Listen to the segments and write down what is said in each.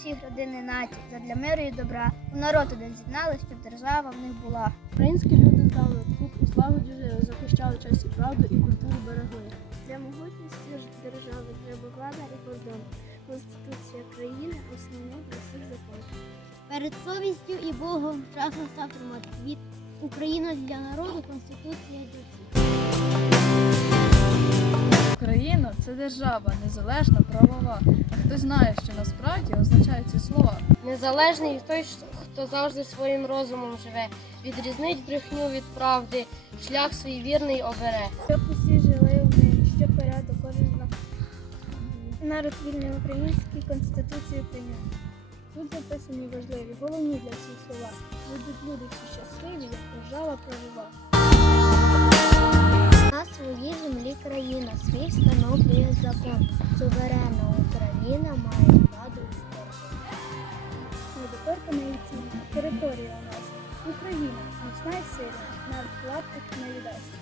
проти всіх родин націй, задля миру і добра. У народ один з'єднались, щоб держава в них була. Українські люди здали тут у злагоді захищали честь і правду і культуру берегли. Для могутності держави треба влада і кордон. Конституція країни основний для всіх закон. Перед совістю і Богом вчасно став тримати світ. Україна для народу, конституція для всіх. Україна це держава, незалежна, правова. Насправді означають ці слова? Незалежний той, хто завжди своїм розумом живе, відрізнить брехню від правди, шлях свій вірний обере. Щоб усі жили в мирі, щоб порядок кожен знав. Народ вільний український конституцію прийняв. Тут записані важливі, головні для всіх слова. Будуть люди всі щасливі, як держава прожива. На своїй землі країна свій встановлює закон. Суверенна Україна має територія у нас. Україна міцна і сильна, навіть клаптик не віддасть.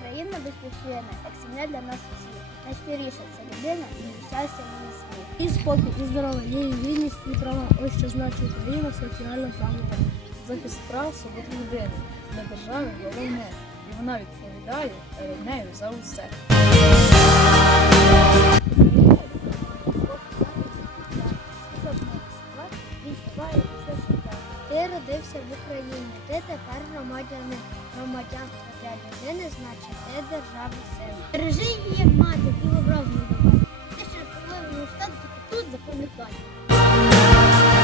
Країна безпечна, як сім'я для нас усіх. Найщиріша це людина і щастя в її. І спокій, і здоров'я, і вільність, і права. Ось що значить Україна соціальна правова. Захист прав свобод людини для держави головне, і вона відповідає перед нею за усе. Ти родився в Україні, ти тепер громадянин. Громадянство для людини значить ти держави сили. Бережи її як мати і в образ давай. Ти ще повинен стати тут запам'ятай.